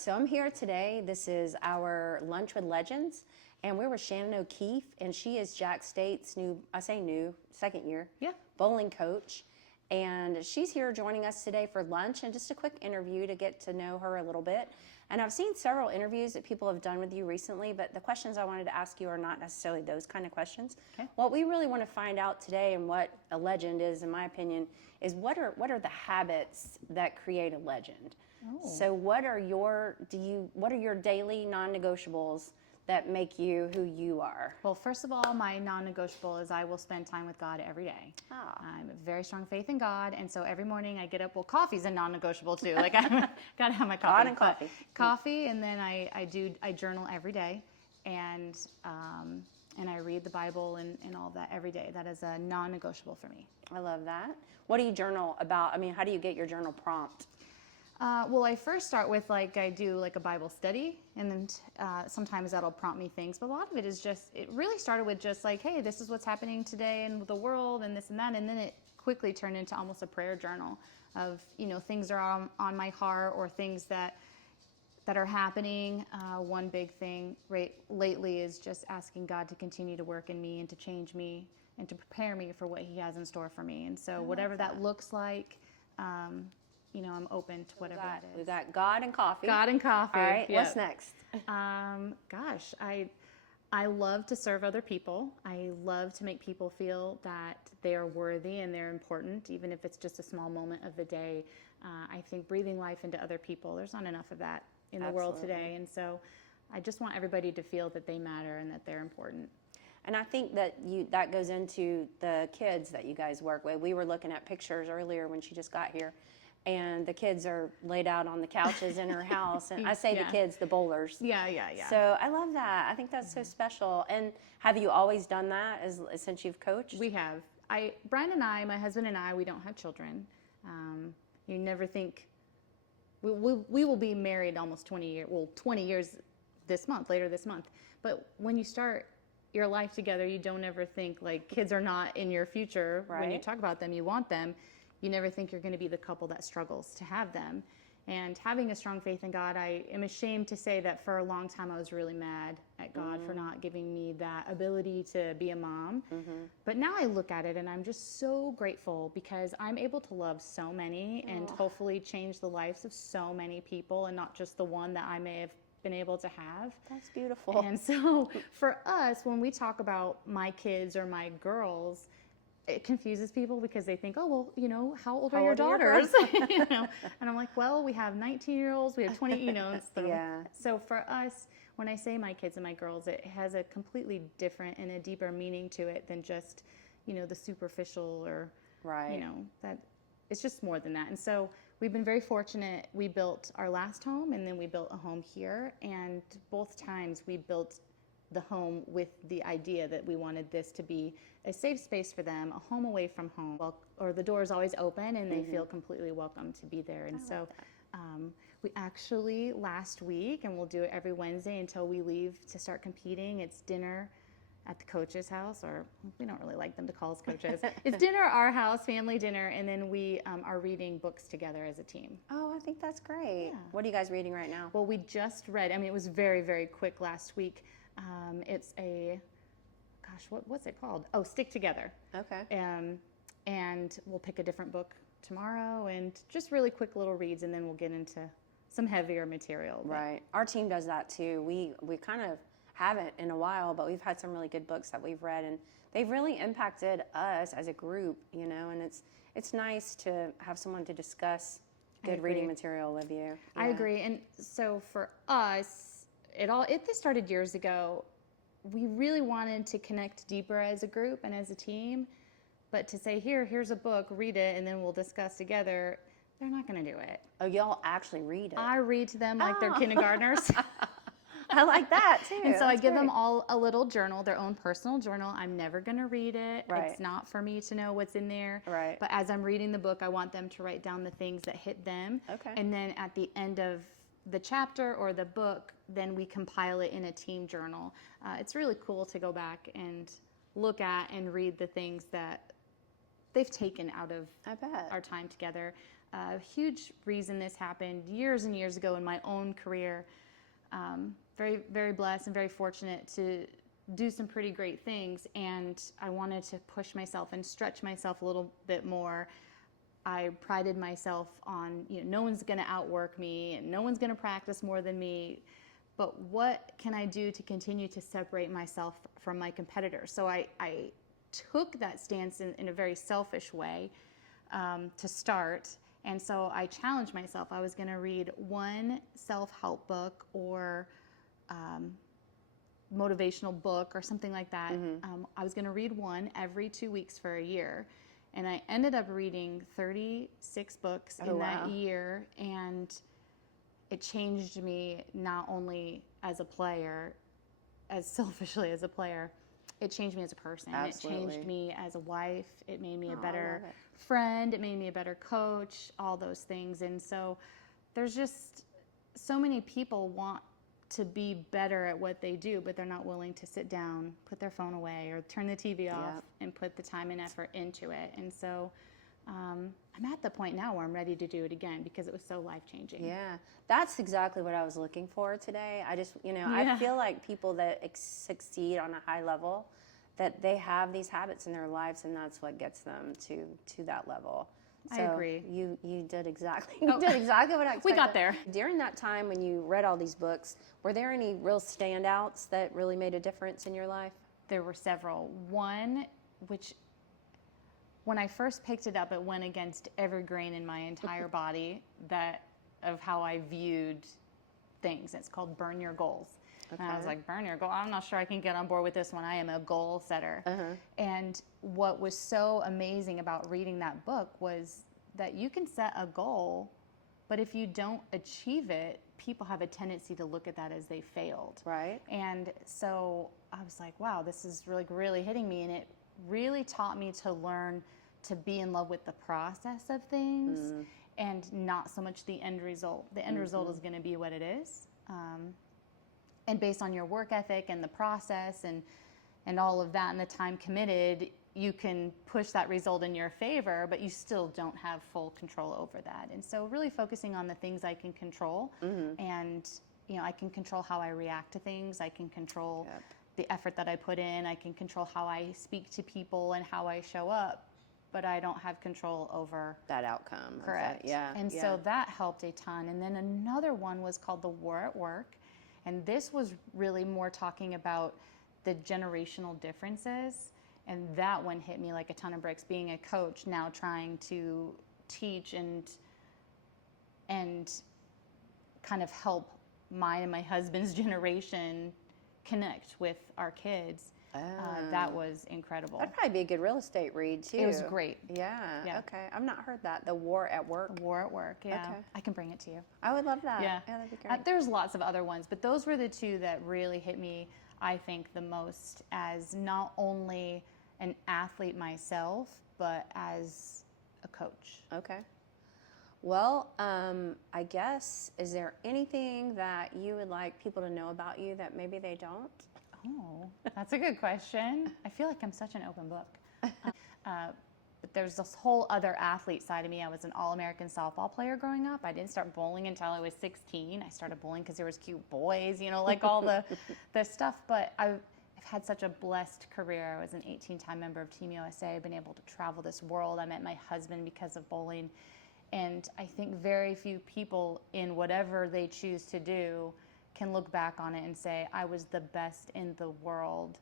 so I'm here today. This is our Lunch with Legends, and we're with Shannon O'Keefe, and she is Jack State's second year bowling coach. And she's here joining us today for lunch and just a quick interview to get to know her a little bit. And I've seen several interviews that people have done with you recently, but the questions I wanted to ask you are not necessarily those kind of questions. Okay. What we really want to find out today, and what a legend is, in my opinion, is what are the habits that create a legend? Oh. So what are your daily non-negotiables that make you who you are? Well, first of all, my non-negotiable is I will spend time with God every day. Ah. I'm a very strong faith in God, and so every morning I get up. Well, coffee's a non-negotiable too. Like I gotta have my coffee. God and coffee. Coffee, and then I journal every day, and I read the Bible and all of that every day. That is a non-negotiable for me. I love that. What do you journal about? I mean, how do you get your journal prompt? Well, I first start with I do a Bible study, and then sometimes that'll prompt me things. But a lot of it is it really started with just hey, this is what's happening today in the world and this and that. And then it quickly turned into almost a prayer journal of, things that are on my heart or things that are happening. One big thing lately is just asking God to continue to work in me and to change me and to prepare me for what He has in store for me. And so whatever that looks like, I'm open to whatever that is. We've got God and coffee. God and coffee. All right, What's next? Gosh, I love to serve other people. I love to make people feel that they are worthy and they're important, even if it's just a small moment of the day. I think breathing life into other people, there's not enough of that in the world today. And so I just want everybody to feel that they matter and that they're important. And I think that goes into the kids that you guys work with. We were looking at pictures earlier when she just got here, and the kids are laid out on the couches in her house. And I say the kids, the bowlers. Yeah. So I love that. I think that's so special. And have you always done that since you've coached? We have. Brian and I, my husband and I, we don't have children. You never think, we will be married almost 20 years, 20 years later this month. But when you start your life together, you don't ever think kids are not in your future. Right. When you talk about them, you want them. You never think you're going to be the couple that struggles to have them. And having a strong faith in God, I am ashamed to say that for a long time I was really mad at God for not giving me that ability to be a mom. Mm-hmm. But now I look at it and I'm just so grateful because I'm able to love so many and hopefully change the lives of so many people and not just the one that I may have been able to have. That's beautiful. And so for us, when we talk about my kids or my girls, it confuses people because they think, how old are your daughters? And I'm like, well, we have 19-year-olds, we have 20, So for us, when I say my kids and my girls, it has a completely different and a deeper meaning to it than just, the superficial or, that it's just more than that. And so we've been very fortunate. We built our last home and then we built a home here. And both times we built the home with the idea that we wanted this to be a safe space for them, a home away from home, or the door is always open and they feel completely welcome to be there. And so we actually last week, and we'll do it every Wednesday until we leave to start competing, it's dinner at the coach's house, or we don't really like them to call us coaches. It's dinner at our house, family dinner, and then we are reading books together as a team. Oh, I think that's great. Yeah. What are you guys reading right now? Well, we just read, it was very, very quick last week. It's what's it called? Oh, Stick Together. Okay. And we'll pick a different book tomorrow and just really quick little reads, and then we'll get into some heavier material. Right. Our team does that too. We kind of haven't in a while, but we've had some really good books that we've read, and they've really impacted us as a group, and it's nice to have someone to discuss good reading material with you. Yeah. I agree. And so for us, this started years ago. We really wanted to connect deeper as a group and as a team, but to say, here's a book, read it, and then we'll discuss together, they're not going to do it. Oh, y'all actually read it? I read to them like they're kindergartners. I like that too. And so I give them all a little journal, their own personal journal. I'm never going to read it. Right. It's not for me to know what's in there. Right. But as I'm reading the book, I want them to write down the things that hit them. Okay. And then at the end of the chapter or the book, then we compile it in a team journal. It's really cool to go back and look at and read the things that they've taken out of our time together. a huge reason this happened years and years ago in my own career. Very, very blessed and very fortunate to do some pretty great things, and I wanted to push myself and stretch myself a little bit more. I prided myself on, no one's going to outwork me and no one's going to practice more than me, but what can I do to continue to separate myself from my competitors? So I took that stance in a very selfish way to start, and so I challenged myself. I was going to read one self-help book or motivational book or something like that. I was going to read one every 2 weeks for a year. And I ended up reading 36 books in that year, and it changed me not only as a player, as selfishly as a player, it changed me as a person. Absolutely. It changed me as a wife. It made me a better friend. It made me a better coach, all those things. And so there's just so many people want to be better at what they do, but they're not willing to sit down, put their phone away, or turn the TV off and put the time and effort into it. And so I'm at the point now where I'm ready to do it again because it was so life-changing. Yeah, that's exactly what I was looking for today. I just, I feel like people that succeed on a high level, that they have these habits in their lives, and that's what gets them to that level. So I agree. You did exactly what I expected. We got there. During that time when you read all these books, were there any real standouts that really made a difference in your life? There were several. One, which when I first picked it up, it went against every grain in my entire body of how I viewed things. It's called Burn Your Goals. Okay. And I was like, burn your goal? I'm not sure I can get on board with this one. I am a goal setter. And what was so amazing about reading that book was that you can set a goal, but if you don't achieve it, people have a tendency to look at that as they failed. Right. And so I was like, wow, this is really, really hitting me. And it really taught me to learn to be in love with the process of things and not so much the end result. The end result is going to be what it is. And based on your work ethic and the process and all of that and the time committed, you can push that result in your favor, but you still don't have full control over that. And so really focusing on the things I can control, and I can control how I react to things. I can control the effort that I put in. I can control how I speak to people and how I show up, but I don't have control over that outcome. Correct. And so that helped a ton. And then another one was called The War at Work. And this was really more talking about the generational differences. And that one hit me like a ton of bricks. Being a coach, now trying to teach and kind of help mine and my husband's generation connect with our kids. That was incredible. That'd probably be a good real estate read, too. It was great. Yeah. Okay. I've not heard that. The War at Work. The War at Work, yeah. Okay. I can bring it to you. I would love that. Yeah. That'd be great. There's lots of other ones, but those were the two that really hit me, I think, the most as not only an athlete myself, but as a coach. Okay. Well, I guess, is there anything that you would like people to know about you that maybe they don't? Oh, that's a good question. I feel like I'm such an open book. But there's this whole other athlete side of me. I was an All-American softball player growing up. I didn't start bowling until I was 16. I started bowling because there was cute boys, like all the stuff. But I've had such a blessed career. I was an 18-time member of Team USA. I've been able to travel this world. I met my husband because of bowling. And I think very few people in whatever they choose to do can look back on it and say, I was the best in the world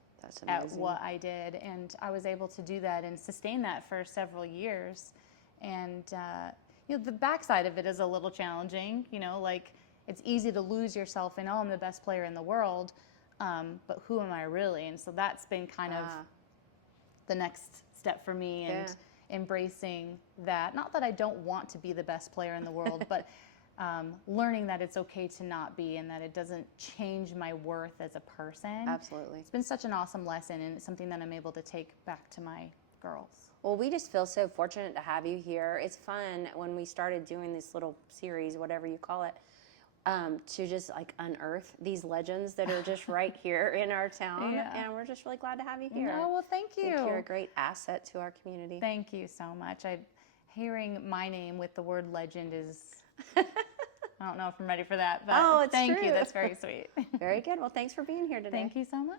at what I did. And I was able to do that and sustain that for several years. And, the backside of it is a little challenging, like it's easy to lose yourself in, oh, I'm the best player in the world, but who am I really? And so that's been kind of the next step for me, and embracing that. Not that I don't want to be the best player in the world, but learning that it's okay to not be, and that it doesn't change my worth as a person. Absolutely. It's been such an awesome lesson, and it's something that I'm able to take back to my girls. Well, we just feel so fortunate to have you here. It's fun when we started doing this little series, whatever you call it, to just like unearth these legends that are just right here in our town. And we're just really glad to have you here. Oh, well, thank you. I think you're a great asset to our community. Thank you so much. I hearing my name with the word legend is, I don't know if I'm ready for that, but Oh, it's thank true. you. That's very sweet. Very good. Well, thanks for being here today. Thank you so much.